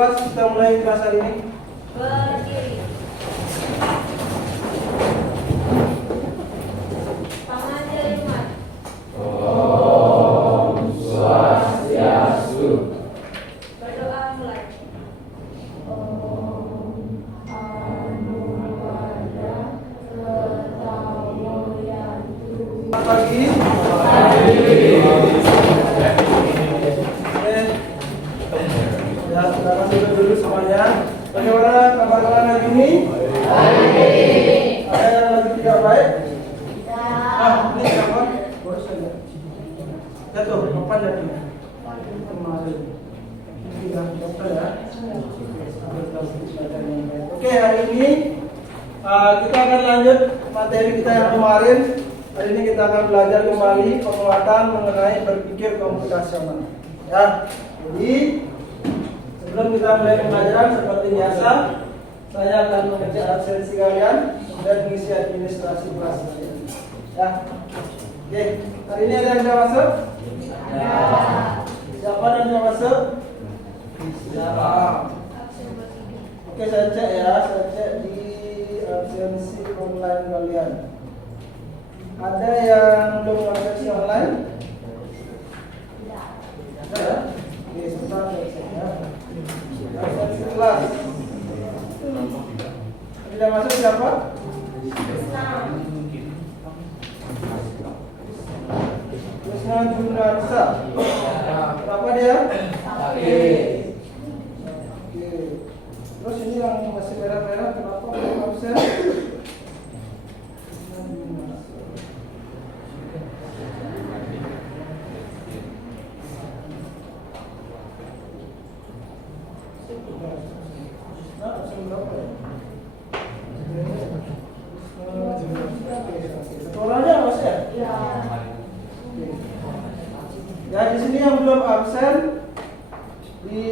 kelas kita mulai kelas hari ini. Berdiri. Pangaja Limat. Om Swastiastu. Berdoa mulai. Selamat pagi. Ya, terima kasih dulu semuanya. Bagaimana kabar kalian hari ini? Ada yang lagi tidak baik? Ini siapa? Baru saja. Jatuh, kapan jatuh? Kemarin. Tidak dokter ya. Oke, hari ini kita akan lanjut materi kita yang kemarin. Hari ini kita akan belajar kembali penguatan mengenai berpikir komputasional. Ya, jadi sebelum kita mulai pembelajaran seperti biasa, saya akan mengecek absensi kalian dan mengisi administrasi kelas kalian. Ya, oke. Hari ini ada yang sudah masuk? Ya. Siapa yang sudah masuk? Siapa? Oke, saya cek ya. Saya cek di absensi online kalian. Ada yang belum absensi online? Ada ya? Oke, sebentar saya cek ya. Absensi kelas. Tidak masuk siapa? Krisna Junarsa. Berapa dia? Oke. Terus ini yang masih merah-merah kenapa belum absen? Sekolahnya masih ya? Iya. Ya, di sini yang belum absen di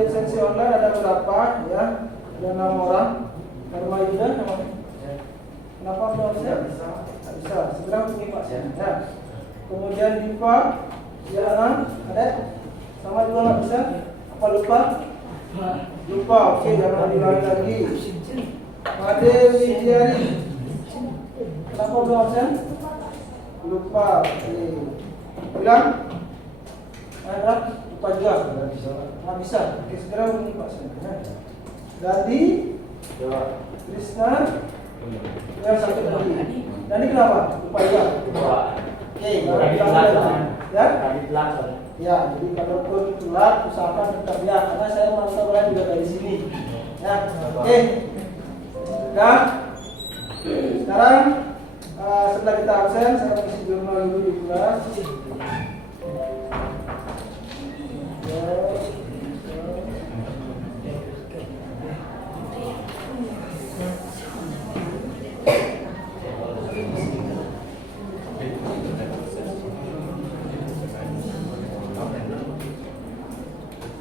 absensi online ada berapa ya? Ada 6 orang. Karma Yuda namanya. Kenapa belum absen? Tidak bisa. Segera hubungi Pak Sen. Ya. Kemudian Diva, ya Anan, ada? Sama juga nggak bisa? Apa lupa? Lupa. Oke, jangan diulangi lagi. Ade Widiari. Kenapa belum absen? Lupa. Oke. Bilang? Ada? Lupa juga. Nggak bisa. Oke, segera hubungi Pak Sen. Dadi, Krisna, yang satu lagi. Dadi kenapa? Lupa juga. Oke, ya? Ya, jadi kalaupun telat, usahakan tetap ya, karena saya merasa kalian juga dari sini. Ya, oke. Udah. Sekarang setelah kita absen, saya mengisi jurnal dulu di kelas.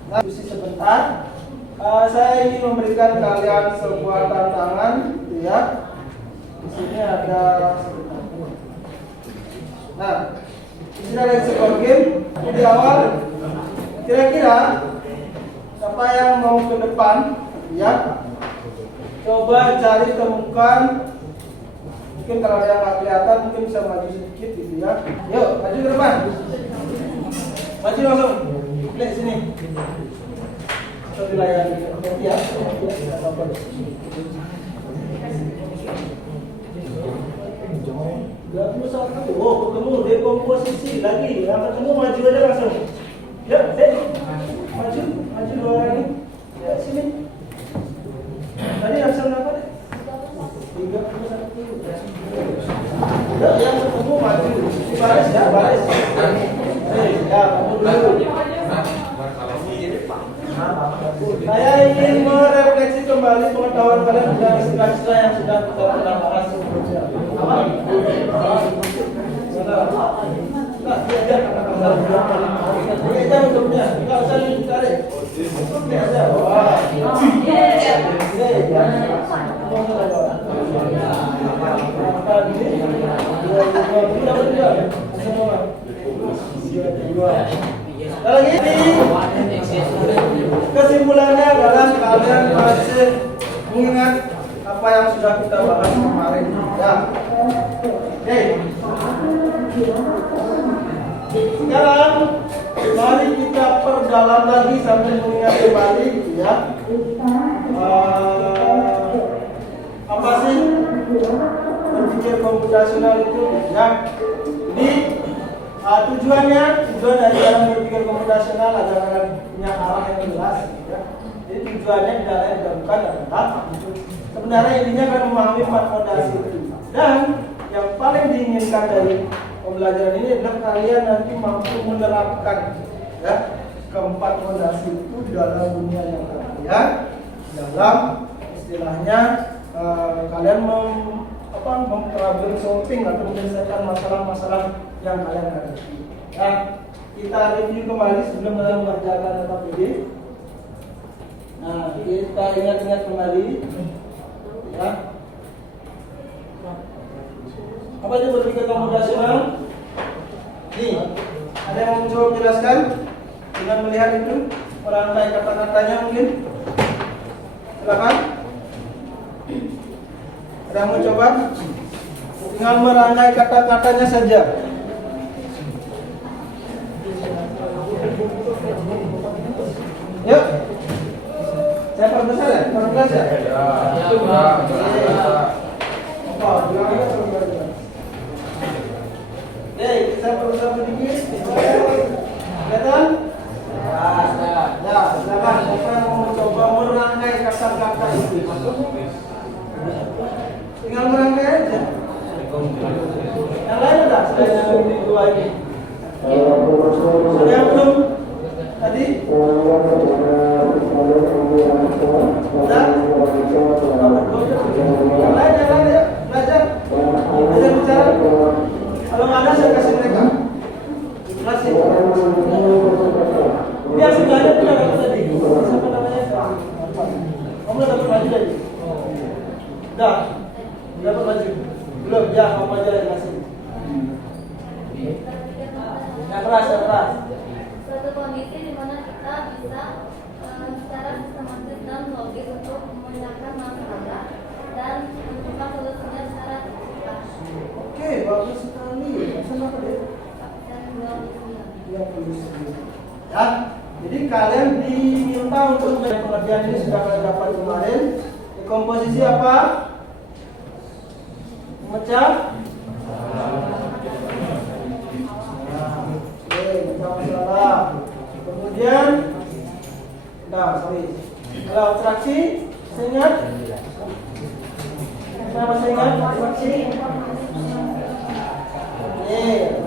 Nah, diskusi sebentar. Saya ingin memberikan kalian sebuah tantangan, gitu ya. Di sini ada. Nah, di sini ada sebuah game. Di awal, kira-kira siapa yang mau ke depan, ya? Coba cari temukan. Mungkin kalau ada yang nggak kelihatan, mungkin bisa maju sedikit, gitu ya. Yuk, maju ke depan. Maju langsung. Lihat sini. Dilayani ya. Oh, ketemu dekomposisi lagi. Yang ketemu maju aja langsung. Ya, maju, maju dua orang ini. Ya, sini. Tadi absen berapa deh? 31. Ya, yang ketemu maju. Baris ya, baris. Ya, kamu dulu. Saya ingin merefleksi kembali pengetahuan kalian dari istilah-istilah yang sudah kita pernah bahas sebelumnya. Ini aja untuknya, nggak usah ditarik. Ini aja. Lagi. kesimpulannya adalah kalian masih mengingat apa yang sudah kita bahas kemarin. Ya. Oke. Sekarang mari kita perdalam lagi sambil mengingat kembali, gitu ya. Apa sih berpikir komputasional itu? Ya. Jadi tujuan dari dalam berpikir komputasional adalah punya arah yang jelas, ya. Jadi tujuannya tidak lain dan bukan adalah sebenarnya intinya kan memahami empat fondasi itu. Dan yang paling diinginkan dari pembelajaran ini adalah kalian nanti mampu menerapkan, ya, keempat fondasi itu di dalam dunia yang kalian, dalam istilahnya kalian problem solving atau menyelesaikan masalah-masalah yang kalian hadapi. Ya, kita review kembali sebelum kita mengerjakan APD. Nah, kita ingat-ingat kembali, ya. Apa itu berpikir komputasional? Nih, ada yang mau coba menjelaskan dengan melihat itu, merangkai kata-katanya mungkin? Silakan. Ada yang mau coba? Tinggal merangkai kata-katanya saja. Yuk. Saya perbesar ya? Perbesar ya? Saya perbesar sedikit. Kelihatan? Ya, silakan. Siapa yang mau mencoba merangkai kata-kata itu? Tinggal merangkai aja. Yang lain udah, selain yang ini dua ini. Ada yang belum? Tadi? Udah? Yang lain ya, belajar. Belajar bicara. Kalau nggak ada saya kasih mereka. Kasih. Ini yang sudah ada tidak dapat tadi. Siapa namanya? Kamu udah dapat baju tadi? Udah. Dapat baju? Belum, ya kamu aja yang kasih. Yang keras. Suatu kondisi di mana kita bisa secara sistematis dan logis untuk memecahkan masalah dan menemukan solusinya secara cepat. Oke, bagus sekali. Kenapa deh? Ya, jadi kalian diminta untuk pengertian ini sudah kalian dapat kemarin. Komposisi apa? Memecah. Memecah masalah. Kemudian, kalau abstraksi, saya ingat. Kenapa saya ingat? Abstraksi.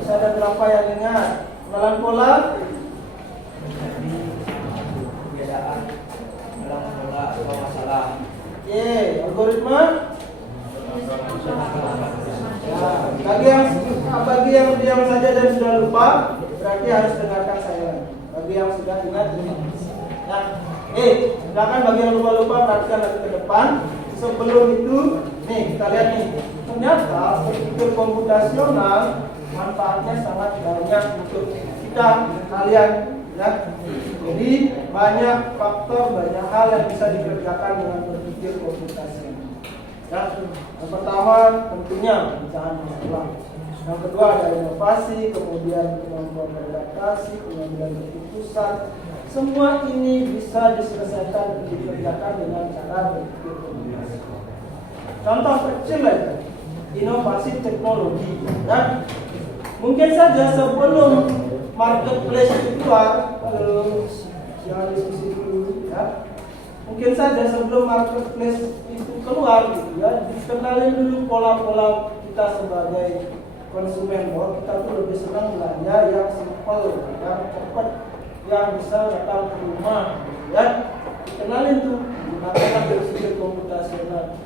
Bisa ada berapa yang ingat? Pengenalan pola. Algoritma. Bagi yang diam saja dan sudah lupa, berarti harus dengarkan saya. Bagi yang sudah ingat, nah, silakan bagi yang lupa perhatikan lagi ke depan. Sebelum itu, nih kita lihat nih, ternyata berpikir komputasional manfaatnya sangat banyak untuk kita, kalian, ya. Jadi banyak faktor, banyak hal yang bisa dikerjakan dengan berpikir komputasional. Ya, yang pertama tentunya pemecahan masalah. Yang kedua ada inovasi, kemudian kemampuan beradaptasi, pengambilan keputusan. Semua ini bisa diselesaikan dan dikerjakan dengan cara berpikir komputasional. Contoh kecil aja, inovasi teknologi. Ya. Mungkin saja sebelum marketplace itu keluar, jangan diskusi dulu, ya. Mungkin saja sebelum marketplace itu keluar, gitu ya, dikenalin dulu pola-pola kita sebagai konsumen, bahwa kita tuh lebih senang belanja yang simple, yang cepat, yang bisa datang ke rumah, ya. Dikenalin tuh, gunakan berpikir komputasional.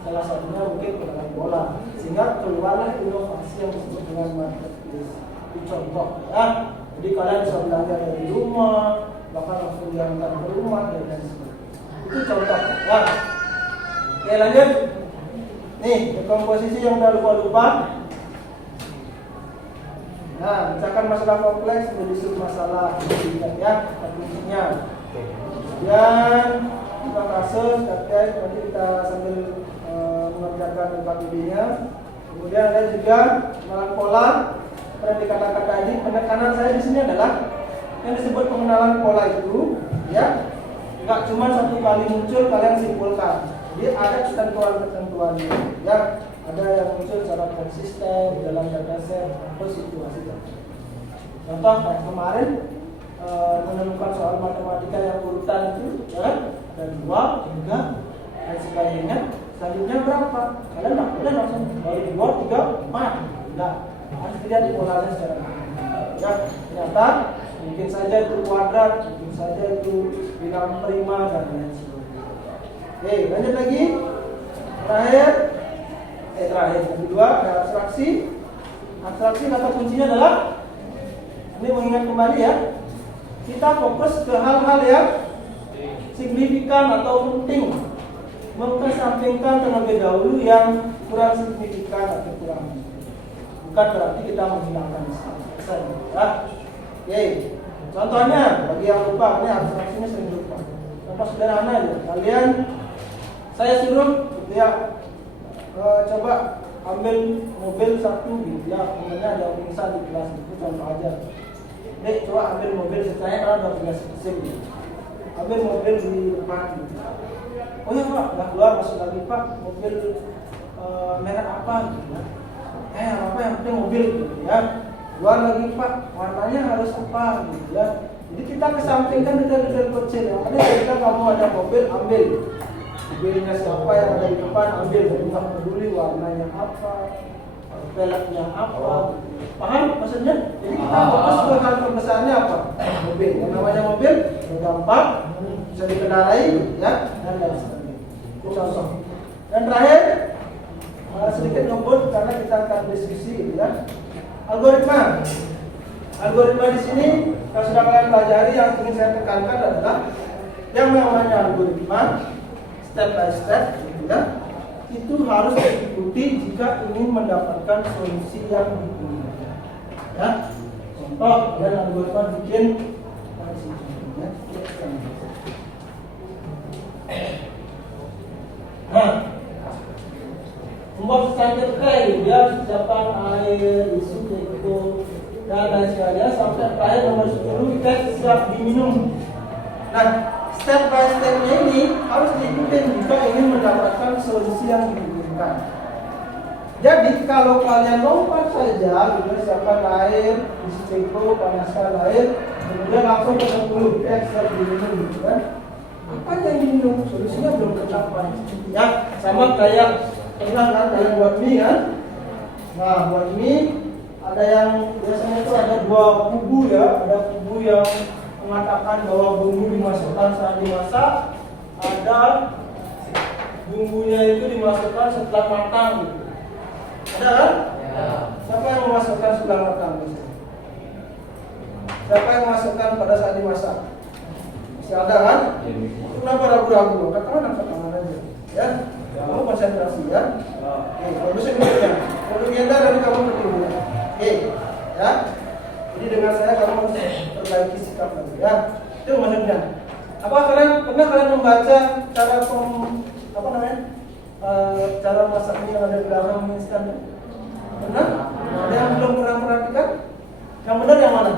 Salah satunya mungkin pengenalan pola, sehingga keluarlah inovasi yang disebut dengan marketplace. Itu contoh, ya. Jadi kalian bisa belanja dari rumah, bahkan langsung diantar ke rumah dan lain sebagainya. Itu contoh, ya. Oke, lanjut. Nih, komposisi yang udah lupa-lupa. Nah, misalkan masalah kompleks menjadi masalah, ya, kuncinya. Kemudian kita kasus terkait nanti kita sambil mengerjakan KPD-nya. Kemudian ada juga pengenalan pola. Yang dikatakan tadi, penekanan saya di sini adalah yang disebut pengenalan pola itu, ya, nggak cuma satu kali muncul kalian simpulkan. Jadi ada ketentuan-ketentuannya, ya, ada yang muncul secara konsisten di dalam dataset atau situasi. Contoh kayak kemarin menemukan soal matematika yang urutan itu, ya, ada 2, 3, dan sebagainya. Selanjutnya berapa? Kalian nggak boleh langsung dari 2, 3, 4, enggak. Harus dilihat polanya secara ya, ternyata mungkin saja itu kuadrat, mungkin saja itu bilang prima dan lain sebagainya. Oke, lanjut lagi. Terakhir yang kedua ada abstraksi. Abstraksi kata kuncinya adalah, ini mengingat kembali ya, kita fokus ke hal-hal yang signifikan atau penting, mengesampingkan terlebih dahulu yang kurang signifikan atau kurang penting. Bukan berarti kita menghilangkan saja. Ya. Oke. Contohnya bagi yang lupa, ini abstraksinya sering lupa. Contoh sederhana aja. Kalian, saya suruh gitu ya, coba ambil mobil satu gitu ya, kemudian ada yang pingsan di kelas itu contoh aja. Dek, coba ambil mobil secaya kalau udah punya SIM. Ambil mobil di depan. Gitu. Oh ya Pak, udah keluar masuk lagi Pak, mobil merek apa gitu ya. Apa yang penting mobil gitu ya. Keluar lagi Pak, warnanya harus apa gitu ya. Jadi kita kesampingkan detail-detail kecil. Yang penting ketika kamu ada mobil, ambil mobilnya siapa yang ada di depan, ambil. Jadi nggak peduli warnanya apa, velgnya apa. Paham maksudnya? Jadi kita fokus ke hal terbesarnya apa? Mobil. Yang namanya mobil gampang, bisa dikendarai ya, dan lain sebagainya. Itu contoh. Dan terakhir, sedikit ngebut karena kita akan diskusi gitu ya. Algoritma di sini kalau sudah kalian pelajari, yang ingin saya tekankan adalah yang namanya algoritma step by step gitu ya. Itu harus diikuti jika ingin mendapatkan solusi yang diinginkan. Ya. Contoh, kalian algoritma bikin membuat standar kayu ya, siapkan air, isu itu dan lain sebagainya sampai terakhir nomor 10 kita siap diminum. Nah, step by stepnya ini harus diikuti jika ingin mendapatkan solusi yang diinginkan. Jadi kalau kalian lompat saja, gitu, siapkan air, isi teko, panaskan air, kemudian langsung ke 10 siap diminum, gitu kan? Apa yang diminum? Solusinya belum tercapai. Ya, sama kayak pernah kan kalian buat mie kan? Nah, buat mie ada yang biasanya itu ada 2 kubu ya, ada kubu yang mengatakan bahwa bumbu dimasukkan saat dimasak, ada bumbunya itu dimasukkan setelah matang. Ada kan? Ya. Siapa yang memasukkan setelah matang? Siapa yang memasukkan pada saat dimasak? Masih ada kan? Kenapa ragu-ragu? Angkat tangan aja. Ya. Kamu konsentrasi ya. Oke, bagusnya demikian. Kalau nyender nanti kamu bertemu. Oke, ya. Jadi dengan saya kamu harus perbaiki sikap lagi ya. Itu maksudnya. Apa pernah kalian membaca cara cara masaknya yang ada di belakang mie instan? Pernah? Ada yang belum pernah perhatikan? Yang benar yang mana?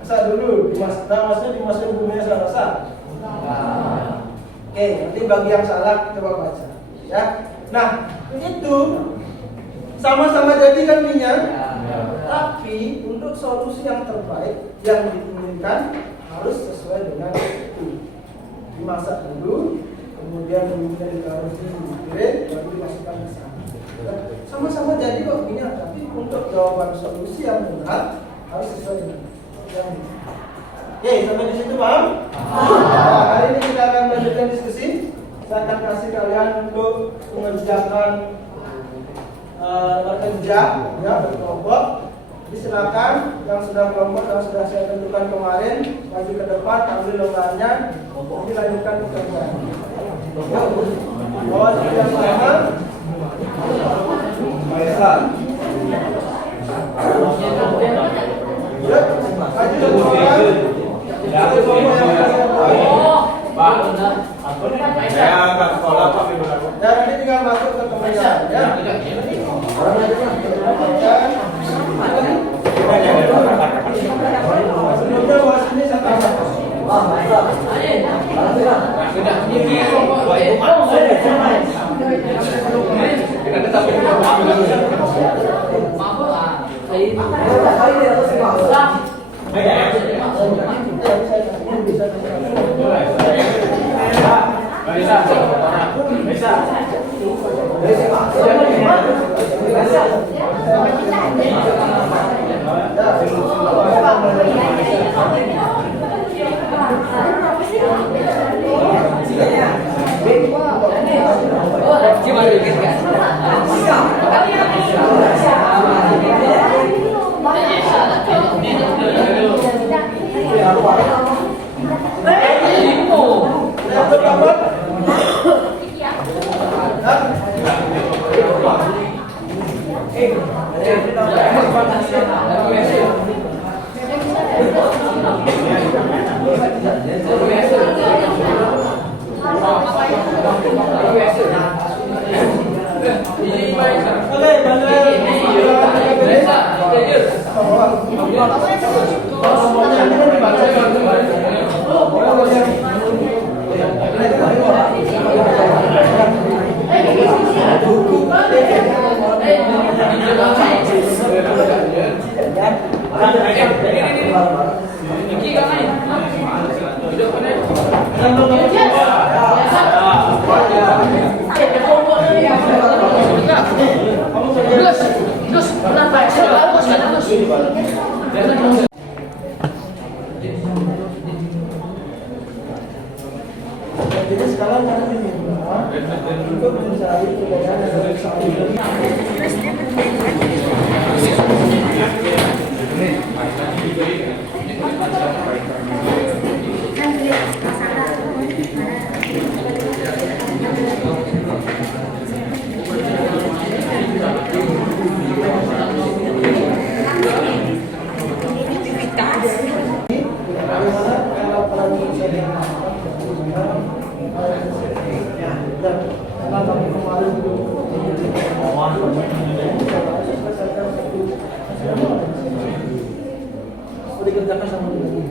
Masak dulu, maksudnya dimasukin bumbunya rasa. Oke, nanti bagi yang salah coba baca ya. Nah, itu sama-sama jadi kan minyak, tapi untuk solusi yang terbaik yang diinginkan harus sesuai dengan itu. Dimasak dulu, kemudian bumbunya ditaruh di piring, baru dimasukkan ke sana. Sama-sama jadi kok minyak, tapi untuk jawaban solusi yang benar harus sesuai dengan yang ini. Oke, sampai di situ paham? Nah, hari ini kita akan melanjutkan diskusi. Saya akan kasih kalian untuk mengerjakan kerja ya berkelompok. Jadi silakan yang sudah kelompok yang sudah saya tentukan kemarin maju ke depan, ambil lembarnya, nanti lanjutkan pekerjaan. Bawa yang sama. Baiklah. Ya, maju ke depan. Saya akan sekolah Pak Ibu. Dan nanti tinggal masuk ke pemeriksaan ya. Sebelumnya bahas ini saya tambah. Jadi sekarang kami diminta untuk mencari kebaikan dari saudara. Dikerjakan sama dia.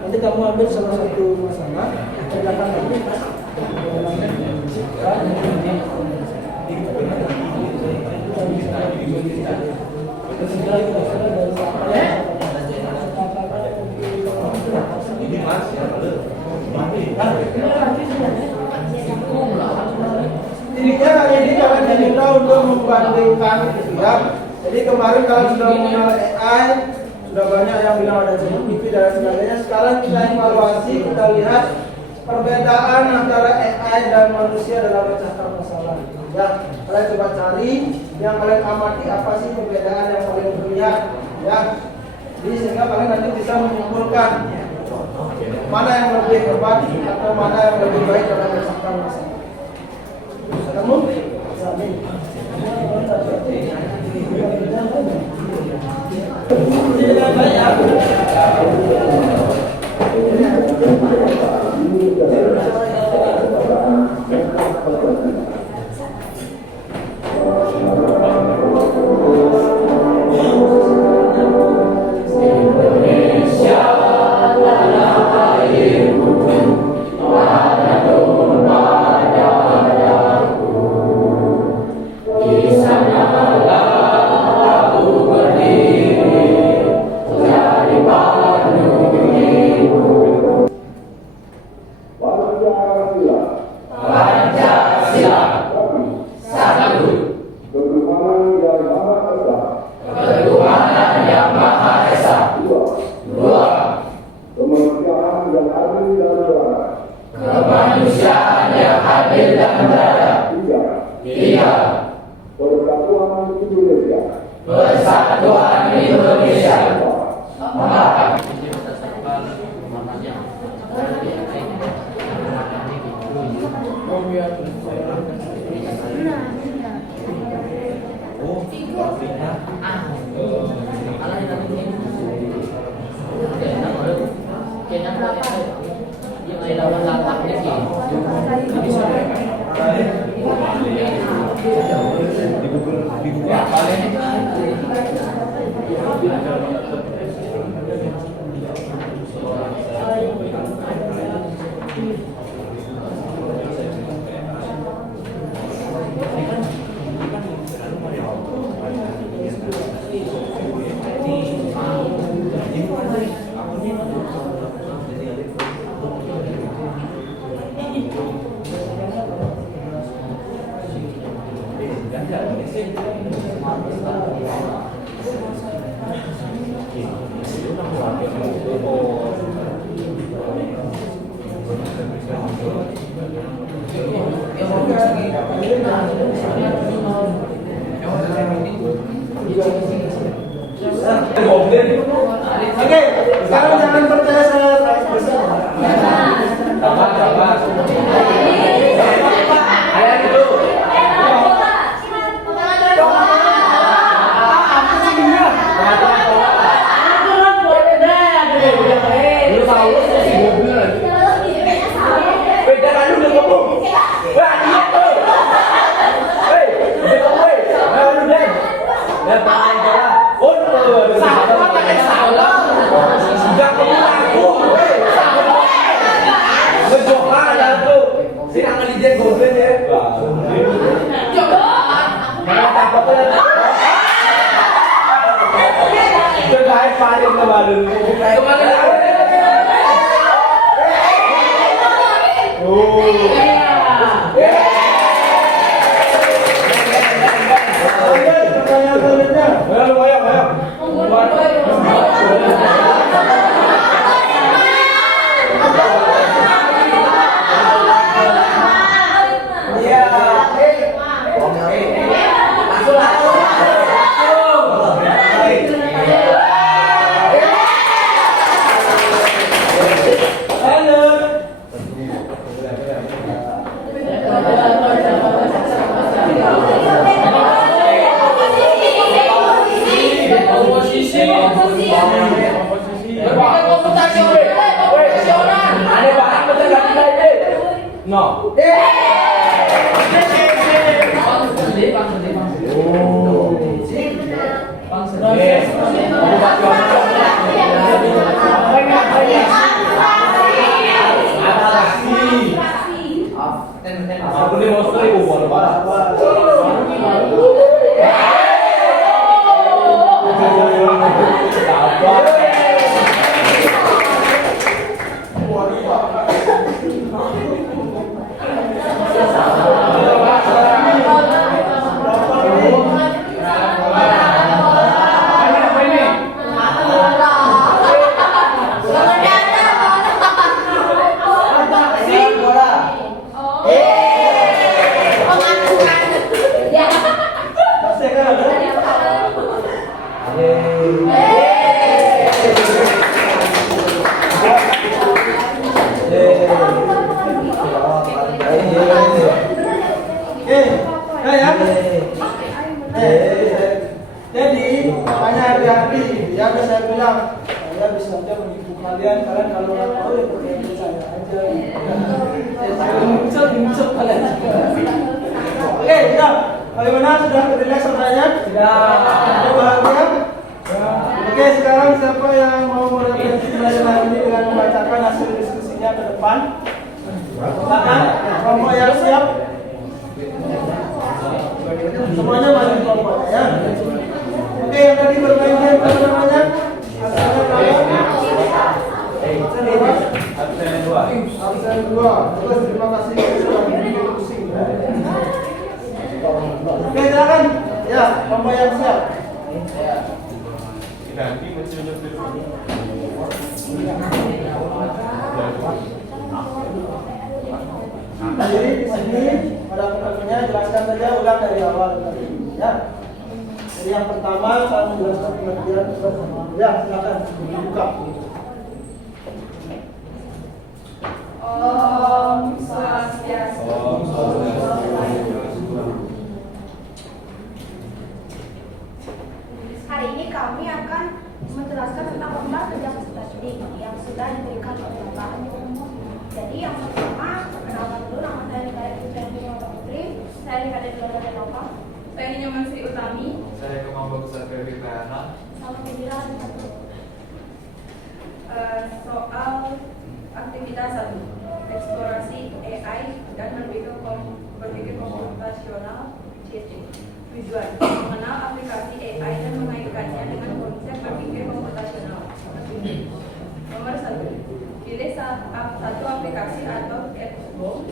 Nanti kamu ambil salah satu masalah, kerjakan lagi. Intinya hari ini kalian diminta untuk membandingkan, ya. Jadi kemarin kalian sudah mengenal AI. Sudah banyak yang bilang ada GPT dan sebagainya. Sekarang kita evaluasi, kita lihat perbedaan antara AI dan manusia dalam memecahkan masalah. Ya, kalian coba cari yang kalian amati apa sih perbedaan yang paling terlihat. Ya, jadi sehingga kalian nanti bisa menyimpulkan mana yang lebih hebat atau mana yang lebih baik dalam memecahkan masalah. Kamu? Kemanusiaan yang adil dan beradab. 3. Persatuan Indonesia. Persatuan Indonesia. 4. Oke, sekarang jangan percaya saya besok. No. Aku ni mau sekali buat Jadi makanya hati-hati, ya kan saya bilang saya bisa aja menipu kalian kalau nggak tahu ya percaya saya aja. Muncul kalian. Oke, sudah. Bagaimana sudah relax semuanya? Sudah bahagia? Oke, sekarang siapa yang mau merefleksi pelajaran ini dengan membacakan hasil diskusinya ke depan? Silakan, kelompok yang siap. Semuanya masih kelompok ya. Oke, yang tadi bermain game apa namanya? Absen 2. Terus terima kasih sudah berdiskusi. Oke, silakan. Ya, kelompok yang siap. Jadi di sini pada penanya jelaskan saja ulang dari awal tadi. Ya. Jadi yang pertama saya menjelaskan pengertian bersama. Ya, silakan dibuka. Om Swastiastu. Hari ini kami akan menjelaskan tentang pembahasan kerja peserta didik yang sudah diberikan oleh Bapak. Jadi Bagusan Febri Mayana. Sama Febira ada satu. Soal aktivitas 1, eksplorasi AI dan berpikir komputasional CC. Tujuan, mengenal aplikasi AI dan mengaitkannya dengan konsep berpikir komputasional. Nomor 1, pilih satu aplikasi atau chatbot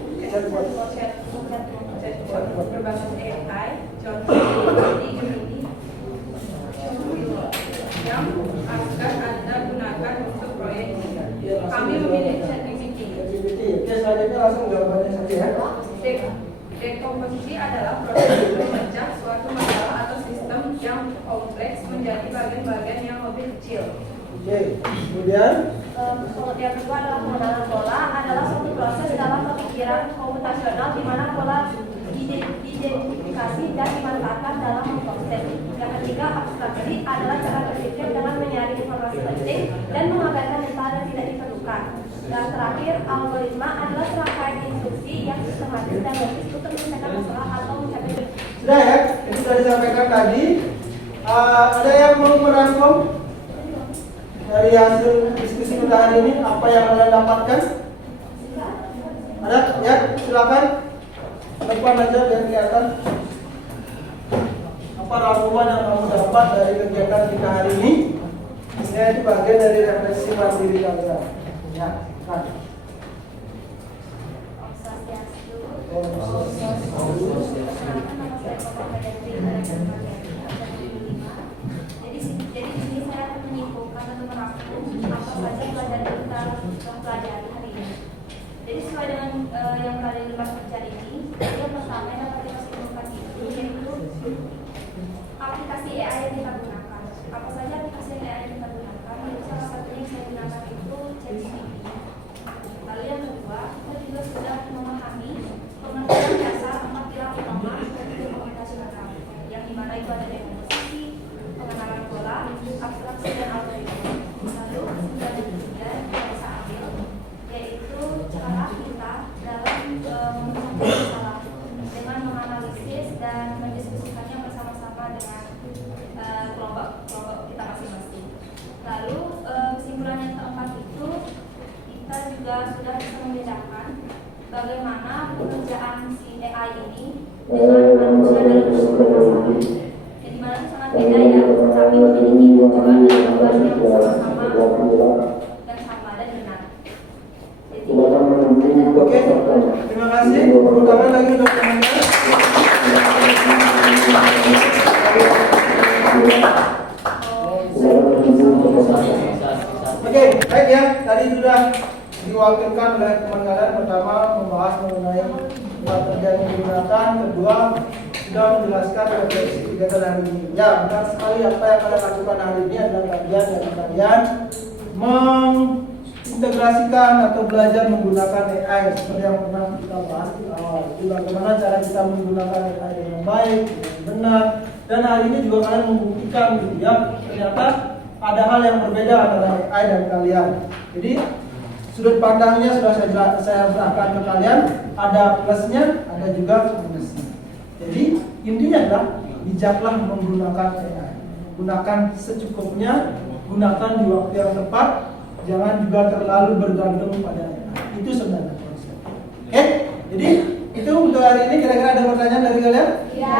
berbasis AI, contoh di Gemini yang akan Anda gunakan untuk proyek ini. Kami memilih ChatGPT. Oke, selanjutnya langsung jawabannya saja ya. Dekomposisi adalah proses memecah suatu masalah atau sistem yang kompleks menjadi bagian-bagian yang lebih kecil. Oke, kemudian Yang kedua adalah pengenalan pola adalah suatu proses dalam pemikiran komputasional di mana pola diidentifikasi dan dimanfaatkan dalam memproses. Yang ketiga, abstraksi adalah cara berpikir dengan menyaring informasi penting dan mengabaikan data yang tidak diperlukan. Dan terakhir, algoritma adalah serangkaian instruksi yang sistematis dan logis untuk menyelesaikan masalah atau mencapai. sudah ya, itu sudah disampaikan tadi. Ada yang mau merangkum dari hasil diskusi kita hari ini apa yang kalian dapatkan? Ada? Ya, silakan. Depan aja biar kelihatan. Apa rangkuman yang kamu dapat dari kegiatan kita hari ini? Ini itu bagian dari refleksi mandiri kalian. Ya, kan. Jadi di sini saya akan menyimpulkan dan merangkum apa saja pelajaran yang kita pelajari hari ini. Jadi sesuai dengan yang kalian dapat pelajari ini, yang pertama yang dapat kita simpulkan itu yaitu aplikasi AI yang kita gunakan. Apa saja aplikasi AI yang kita gunakan? Itu salah satunya yang saya gunakan itu ChatGPT. Lalu yang kedua, kita juga sudah memahami pengertian dasar 4 pilar utama dari komputasional, yang dimana itu ada dekomposisi, pengenalan pola, abstraksi dan algoritma. Lalu kesimpulan yang ketiga yang kita bisa ambil yaitu cara kita dalam menyelesaikan masalah dengan menganalisis dan mendiskusikannya bersama-sama dengan kelompok kita masing-masing. Lalu kesimpulan yang keempat itu kita juga sudah bisa membedakan bagaimana pekerjaan si AI ini dengan manusia dalam menyelesaikan masalah. Jadi mana itu sangat beda ya, tapi memiliki tujuan dan tujuan yang sama-sama dan sama dan benar. Jadi, Oke, terima kasih. Tepuk tangan lagi untuk teman-teman. Oke, baik ya. Tadi sudah diwakilkan oleh teman kalian. Pertama membahas mengenai strategi yang digunakan. Kedua sudah menjelaskan refleksi kegiatan hari ini. Ya, benar sekali apa yang kalian lakukan hari ini adalah bagian dari kalian mengintegrasikan atau belajar menggunakan AI seperti yang pernah kita bahas di awal. Itu bagaimana cara kita menggunakan AI dengan baik, dengan benar. Dan hari ini juga kalian membuktikan gitu ya, ternyata ada hal yang berbeda antara AI dan kalian. Jadi sudut pandangnya sudah saya serahkan ke kalian, ada plusnya, ada juga minusnya. Jadi intinya adalah bijaklah menggunakan AI. Gunakan secukupnya, gunakan di waktu yang tepat, jangan juga terlalu bergantung pada AI. Itu sebenarnya konsep. Oke? Jadi itu untuk hari ini. Kira-kira ada pertanyaan dari kalian? ya.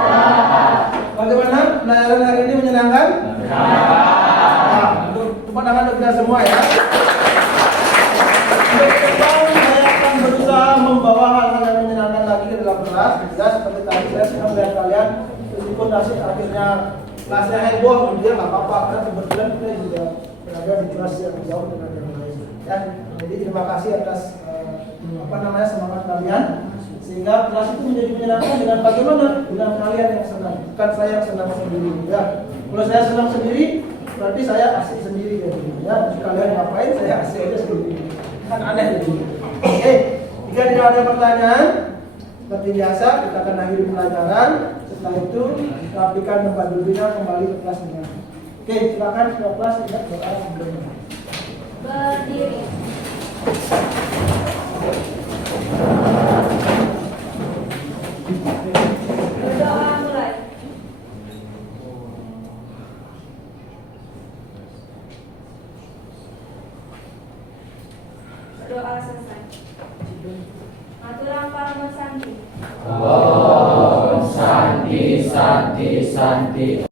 Bagaimana pelajaran hari ini menyenangkan? Nah, untuk tepuk tangan untuk kita semua ya. Untuk depan saya akan berusaha membawa hal-hal yang menyenangkan lagi ke dalam kelas. Ya, seperti tadi saya sudah melihat kalian meskipun nasib akhirnya kelasnya heboh, kemudian nggak apa-apa karena kebetulan kita juga berada di kelas yang jauh dengan yang lain. Ya, jadi terima kasih atas semangat kalian sehingga kelas itu menjadi menyenangkan dengan bagaimana dengan kalian yang senang, bukan saya yang senang sendiri. Ya, kalau saya senang sendiri berarti saya asik sendiri ya. Kalian ngapain saya asik aja sendiri. Kan aneh jadi. Oke, jika tidak ada pertanyaan, seperti biasa kita akan akhiri pelajaran. Setelah itu rapikan tempat duduknya kembali ke kelas dengan. Oke, silakan ke kelas ingat doa sebelumnya. Berdiri. Berdoa mulai. Berdoa selesai. Maturang Paramun Santi. Om Santi Santi Santi